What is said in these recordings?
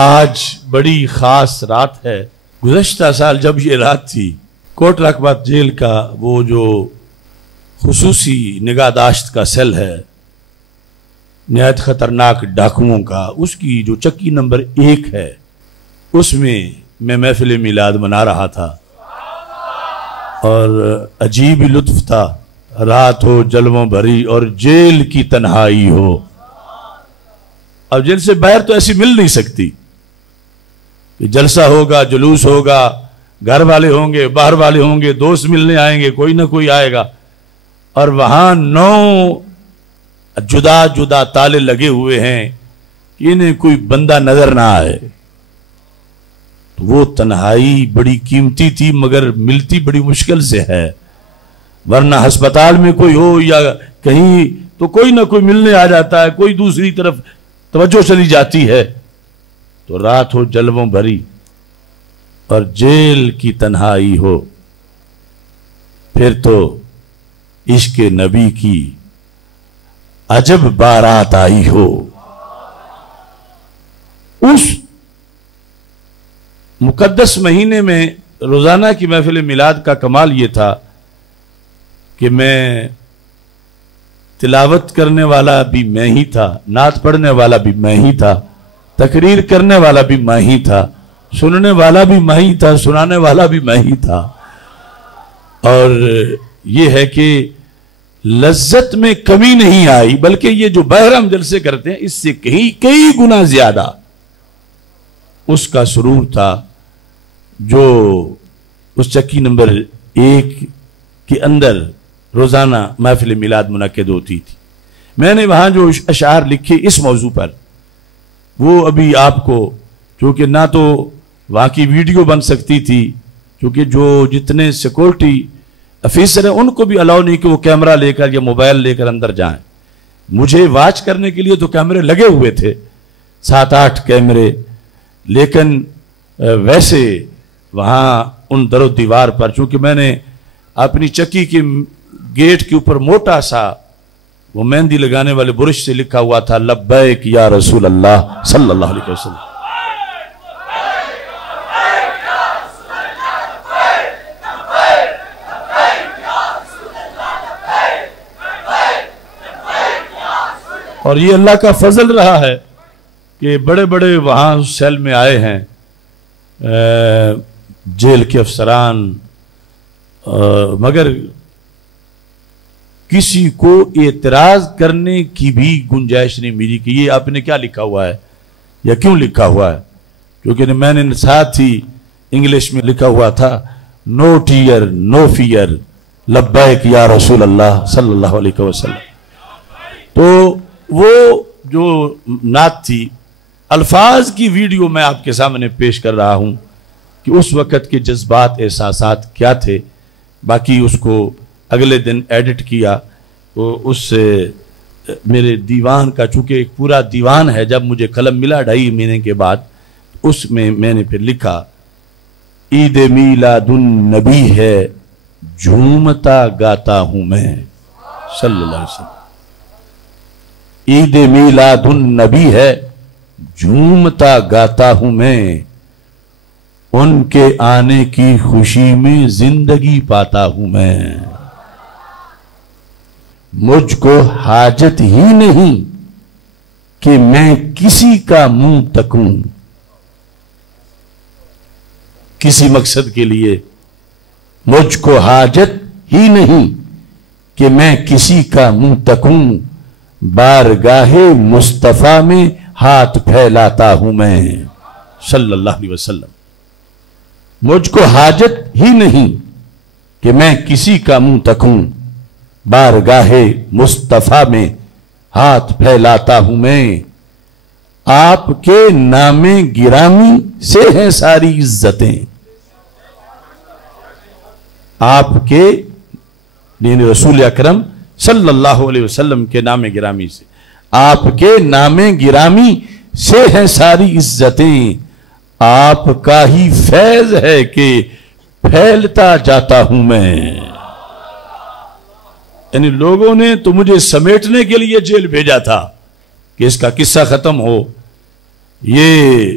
آج بڑی خاص رات ہے۔ گزشتہ سال جب یہ رات تھی، کوٹ رقبت جیل کا وہ جو خصوصی نگہداشت کا سیل ہے نہایت خطرناک ڈاکوؤں کا، اس کی جو چکی نمبر 1 ہے، اس میں محفل میلاد منا رہا تھا اور عجیب لطف تھا۔ رات ہو جلووں بھری اور جیل کی تنہائی ہو۔ اب جیل سے باہر تو ایسی مل نہیں سکتی کہ جلسہ ہوگا، جلوس ہوگا، گھر والے ہوں گے، باہر والے ہوں گے، دوست ملنے آئیں گے، کوئی نہ کوئی آئے گا، اور وہاں 9 جدا جدا تالے لگے ہوئے ہیں کہ انہیں کوئی بندہ نظر نہ آئے۔ تو وہ تنہائی بڑی قیمتی تھی، مگر ملتی بڑی مشکل سے ہے، ورنہ ہسپتال میں کوئی ہو یا کہیں تو کوئی نہ کوئی ملنے آ جاتا ہے، کوئی دوسری طرف توجہ چلی جاتی ہے۔ تو رات ہو جلووں بھری اور جیل کی تنہائی ہو، پھر تو عشق نبی کی عجب بارات آئی ہو۔ اس مقدس مہینے میں روزانہ کی محفل میلاد کا کمال یہ تھا کہ میں تلاوت کرنے والا بھی میں ہی تھا، نعت پڑھنے والا بھی میں ہی تھا، تقریر کرنے والا بھی میں ہی تھا، سننے والا بھی میں ہی تھا، سنانے والا بھی میں ہی تھا۔ اور یہ ہے کہ لذت میں کمی نہیں آئی، بلکہ یہ جو باہر ہم جلسے کرتے ہیں اس سے کئی گنا زیادہ اس کا سرور تھا جو اس چکی نمبر 1 کے اندر روزانہ محفل میلاد منعقد ہوتی تھی۔ میں نے وہاں جو اشعار لکھے اس موضوع پر، وہ ابھی آپ کو، کیونکہ نہ تو وہاں کی ویڈیو بن سکتی تھی، کیونکہ جو جتنے سیکورٹی افیسر ہیں ان کو بھی الاؤ نہیں کہ وہ کیمرہ لے کر یا موبائل لے کر اندر جائیں۔ مجھے واچ کرنے کے لیے تو کیمرے لگے ہوئے تھے، 7-8 کیمرے، لیکن ویسے وہاں ان در و دیوار پر، چونکہ میں نے اپنی چکی کی گیٹ کے اوپر موٹا سا وہ مہندی لگانے والے برش سے لکھا ہوا تھا، لبیک یا رسول اللہ صلی اللہ علیہ وسلم۔ اور یہ اللہ کا فضل رہا ہے کہ بڑے بڑے وہاں سیل میں آئے ہیں جیل کے افسران، مگر کسی کو اعتراض کرنے کی بھی گنجائش نہیں ملی کہ یہ آپ نے کیا لکھا ہوا ہے یا کیوں لکھا ہوا ہے، کیونکہ میں نے ساتھ ہی انگلش میں لکھا ہوا تھا، نو ٹیئر نو فیئر لبیک یا رسول اللہ صلی اللہ علیہ وسلم۔ تو وہ جو نعت تھی، الفاظ کی ویڈیو میں آپ کے سامنے پیش کر رہا ہوں کہ اس وقت کے جذبات احساسات کیا تھے، باقی اس کو اگلے دن ایڈٹ کیا۔ اس سے میرے دیوان کا، چونکہ ایک پورا دیوان ہے، جب مجھے قلم ملا 2.5 مہینے کے بعد، اس میں میں نے پھر لکھا، عید میلاد النبی ہے جھومتا گاتا ہوں میں صلی اللہ علیہ وسلم۔ عید میلاد النبی ہے جھومتا گاتا ہوں میں، ان کے آنے کی خوشی میں زندگی پاتا ہوں میں، مجھ کو حاجت ہی نہیں کہ میں کسی کا منہ تکوں، کسی مقصد کے لیے مجھ کو حاجت ہی نہیں کہ میں کسی کا منہ تکوں، بارگاہ مصطفیٰ میں ہاتھ پھیلاتا ہوں میں صلی اللہ علیہ وسلم۔ مجھ کو حاجت ہی نہیں کہ میں کسی کا منہ تکوں، بارگاہ مصطفیٰ میں ہاتھ پھیلاتا ہوں میں، آپ کے نام گرامی سے ہیں ساری عزتیں، آپ کے یعنی رسول اکرم صلی اللہ علیہ وسلم کے نام گرامی سے، آپ کے نام گرامی سے ہیں ساری عزتیں، آپ کا ہی فیض ہے کہ پھیلتا جاتا ہوں میں۔ یعنی لوگوں نے تو مجھے سمیٹنے کے لیے جیل بھیجا تھا کہ اس کا قصہ ختم ہو، یہ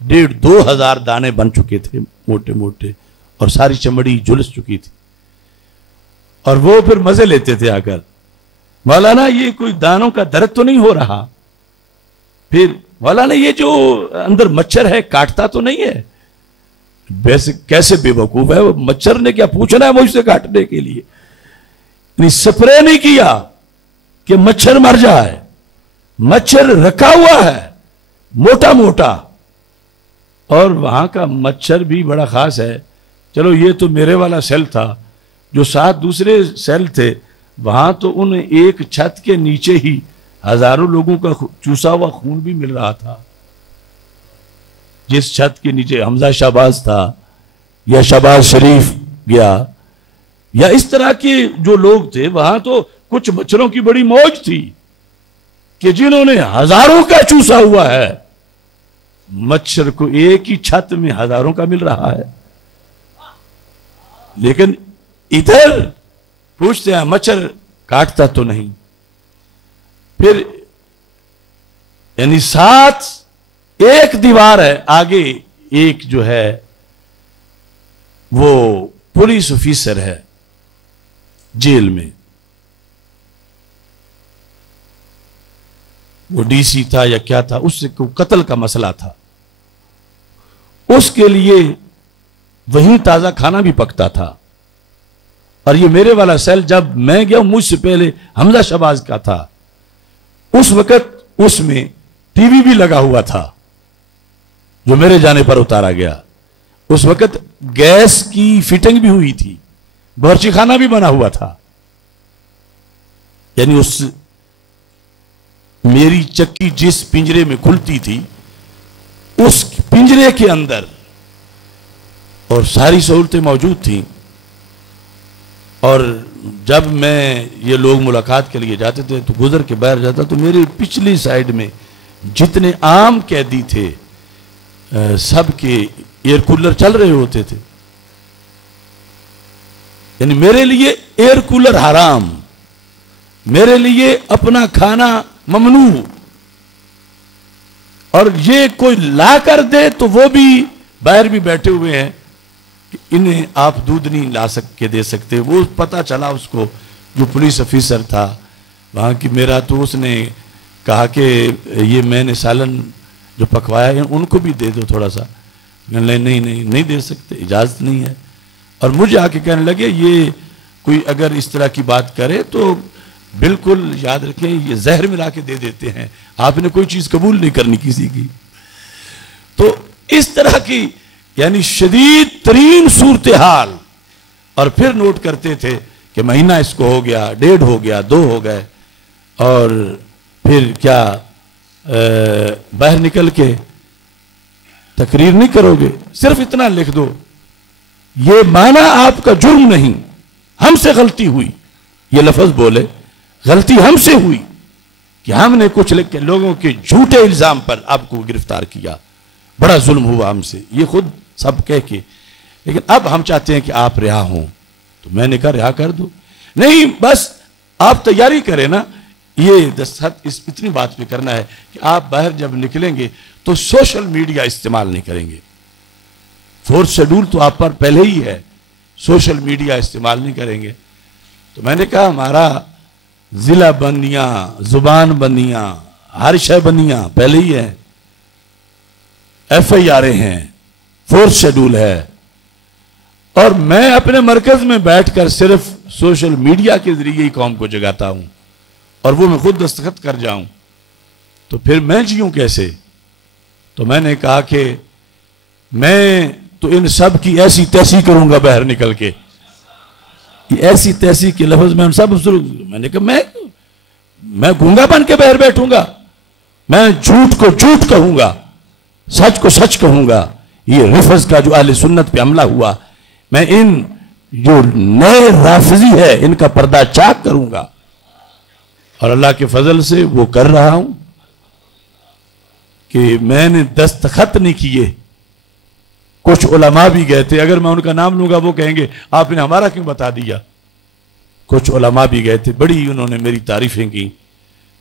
1,500-2,000 دانے بن چکے تھے موٹے موٹے، اور ساری چمڑی جھلس چکی تھی، اور وہ پھر مزے لیتے تھے آ کر، مولانا یہ کوئی دانوں کا درد تو نہیں ہو رہا؟ پھر مولانا یہ جو اندر مچھر ہے کاٹتا تو نہیں ہے؟ ویسے کیسے بے وقوف ہے وہ، مچھر نے کیا پوچھنا ہے مجھ سے کاٹنے کے لیے؟ سپرے نہیں کیا کہ مچھر مر جائے، مچھر رکھا ہوا ہے موٹا موٹا، اور وہاں کا مچھر بھی بڑا خاص ہے۔ چلو یہ تو میرے والا سیل تھا، جو 7 دوسرے سیل تھے وہاں تو ان ایک چھت کے نیچے ہی ہزاروں لوگوں کا چوسا ہوا خون بھی مل رہا تھا۔ جس چھت کے نیچے حمزہ شہباز تھا یا شہباز شریف گیا یا اس طرح کے جو لوگ تھے، وہاں تو کچھ مچھروں کی بڑی موج تھی کہ جنہوں نے ہزاروں کا چوسا ہوا ہے، مچھر کو ایک ہی چھت میں ہزاروں کا مل رہا ہے۔ لیکن ادھر پوچھتے ہیں مچھر کاٹتا تو نہیں؟ پھر یعنی ساتھ ایک دیوار ہے، آگے ایک جو ہے وہ پولیس آفیسر ہے جیل میں، وہ ڈی سی تھا یا کیا تھا، اس سے کوئی قتل کا مسئلہ تھا، اس کے لیے وہیں تازہ کھانا بھی پکتا تھا۔ اور یہ میرے والا سیل جب میں گیا، مجھ سے پہلے حمزہ شہباز کا تھا، اس وقت اس میں ٹی وی بھی لگا ہوا تھا جو میرے جانے پر اتارا گیا، اس وقت گیس کی فٹنگ بھی ہوئی تھی، باورچی خانہ بھی بنا ہوا تھا۔ یعنی اس میری چکی جس پنجرے میں کھلتی تھی اس پنجرے کے اندر اور ساری سہولتیں موجود تھیں، اور جب میں یہ لوگ ملاقات کے لیے جاتے تھے تو گزر کے باہر جاتا تو میرے پچھلی سائیڈ میں جتنے عام قیدی تھے سب کے ایئر کولر چل رہے ہوتے تھے۔ یعنی میرے لیے ایئر کولر حرام، میرے لیے اپنا کھانا ممنوع، اور یہ کوئی لا کر دے تو وہ بھی باہر بھی بیٹھے ہوئے ہیں کہ انہیں آپ دودھ نہیں لا کے دے سکتے۔ وہ پتا چلا اس کو، جو پولیس آفیسر تھا وہاں کی، میرا تو اس نے کہا کہ یہ میں نے سالن جو پکوایا ہے ان کو بھی دے دو تھوڑا سا، نہیں دے سکتے، اجازت نہیں ہے۔ اور مجھے آ کے کہنے لگے یہ کوئی اگر اس طرح کی بات کرے تو بالکل یاد رکھیں یہ زہر ملا کے دے دیتے ہیں، آپ نے کوئی چیز قبول نہیں کرنی کسی کی۔ تو اس طرح کی یعنی شدید ترین صورتحال، اور پھر نوٹ کرتے تھے کہ مہینہ اس کو ہو گیا، 1.5 ہو گیا، 2 ہو گئے، اور پھر کیا باہر نکل کے تقریر نہیں کرو گے، صرف اتنا لکھ دو، یہ مانا آپ کا جرم نہیں، ہم سے غلطی ہوئی، یہ لفظ بولے غلطی ہم سے ہوئی کہ ہم نے کچھ لکھ کے لوگوں کے جھوٹے الزام پر آپ کو گرفتار کیا، بڑا ظلم ہوا ہم سے، یہ خود سب کہہ کے، لیکن اب ہم چاہتے ہیں کہ آپ رہا ہوں۔ تو میں نے کہا رہا کر دو، نہیں بس آپ تیاری کریں نا، یہ دستخط اتنی بات پہ کرنا ہے کہ آپ باہر جب نکلیں گے تو سوشل میڈیا استعمال نہیں کریں گے، 4th شیڈول تو آپ پر پہلے ہی ہے، سوشل میڈیا استعمال نہیں کریں گے۔ تو میں نے کہا ہمارا ضلع بندیاں، زبان بندیاں، ہر شے بندیاں پہلے ہی ہے، FIR ہیں، 4th شیڈول ہے، اور میں اپنے مرکز میں بیٹھ کر صرف سوشل میڈیا کے ذریعے ہی قوم کو جگاتا ہوں، اور وہ میں خود دستخط کر جاؤں تو پھر میں جیوں کیسے؟ تو میں نے کہا کہ میں تو ان سب کی ایسی تیسی کروں گا باہر نکل کے، یہ ایسی تیسی کے لفظ میں ان سب، میں نے کہا میں گونگا بن کے باہر بیٹھوں گا، میں جھوٹ کو جھوٹ کہوں گا، سچ کو سچ کہوں گا۔ یہ رفض کا جو اہل سنت پہ حملہ ہوا، میں ان جو نئے رافضی ہے ان کا پردہ چاک کروں گا، اور اللہ کے فضل سے وہ کر رہا ہوں کہ میں نے دستخط نہیں کیے۔ کچھ علماء بھی گئے تھے، اگر میں ان کا نام لوں گا وہ کہیں گے آپ نے ہمارا کیوں بتا دیا۔ کچھ علماء بھی گئے تھے، بڑی انہوں نے میری تعریفیں کی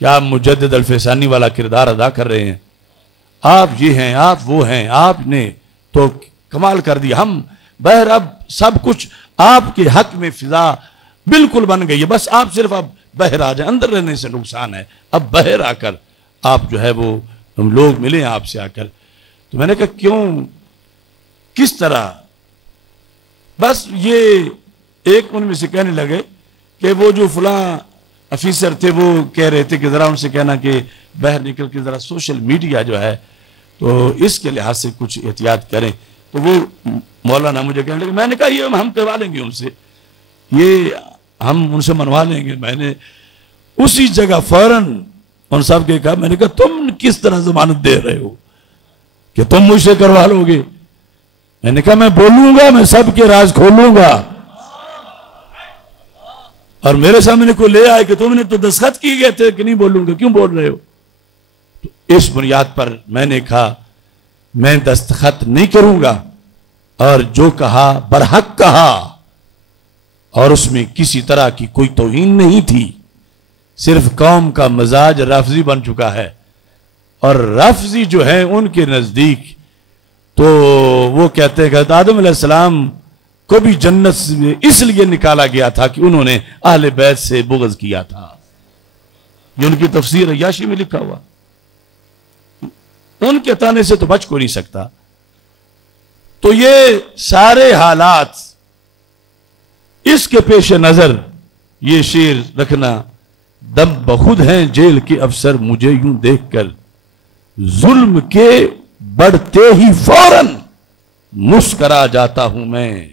کہ آپ مجدد الفسانی والا کردار ادا کر رہے ہیں، آپ یہ ہیں، آپ وہ ہیں، آپ نے تو کمال کر دیا، ہم بہر اب سب کچھ آپ کے حق میں فضا بالکل بن گئی ہے، بس آپ صرف اب بہر آ جائیں، اندر رہنے سے نقصان ہے، اب بہر آ کر آپ جو ہے وہ ہم لوگ ملیں آپ سے آ کر۔ تو میں نے کہا کیوں، کس طرح؟ بس یہ ایک ان میں سے کہنے لگے کہ وہ جو فلاں افیسر تھے وہ کہہ رہے تھے کہ ذرا ان سے کہنا کہ باہر نکل کے ذرا سوشل میڈیا جو ہے تو اس کے لحاظ سے کچھ احتیاط کریں۔ تو وہ مولانا مجھے کہنے لگے، میں نے کہا یہ ہم کروا لیں گے ان سے، یہ ہم ان سے منوا لیں گے۔ میں نے اسی جگہ فوراً ان صاحب کے کہا، میں نے کہا تم کس طرح ضمانت دے رہے ہو کہ تم مجھ سے کروا لو گے؟ میں نے کہا میں بولوں گا، میں سب کے راز کھولوں گا، اور میرے سامنے کو لے آئے کہ تم نے تو دستخط کی گئے تھے کہ نہیں بولوں گا، کیوں بول رہے ہو؟ تو اس بنیاد پر میں نے کہا میں دستخط نہیں کروں گا، اور جو کہا برحق کہا، اور اس میں کسی طرح کی کوئی توہین نہیں تھی، صرف قوم کا مزاج رافضی بن چکا ہے، اور رافضی جو ہیں ان کے نزدیک تو وہ کہتے ہیں کہ آدم علیہ السلام کو بھی جنت سے اس لیے نکالا گیا تھا کہ انہوں نے اہل بیت سے بغض کیا تھا۔ یہ ان کی تفسیر عیاشی میں لکھا ہوا، ان کے تانے سے تو بچ کو نہیں سکتا۔ تو یہ سارے حالات اس کے پیش نظر یہ شعر رکھنا، دم بخود ہیں جیل کے افسر مجھے یوں دیکھ کر، ظلم کے بڑھتے ہی فوراً مسکرا جاتا ہوں میں۔